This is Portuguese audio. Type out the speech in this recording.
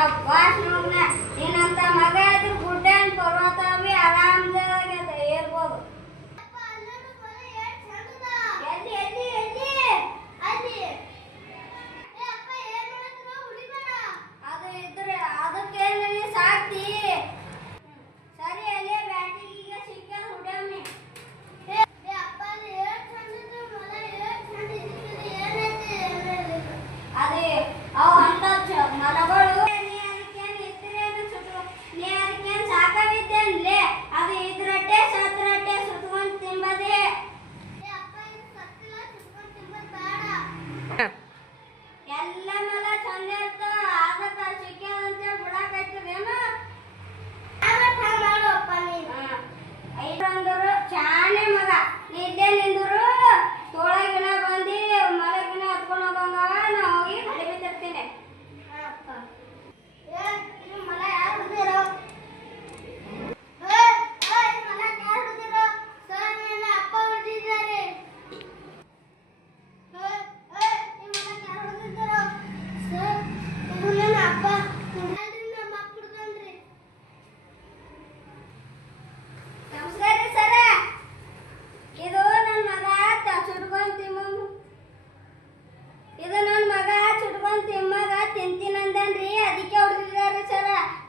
Abaixo, né?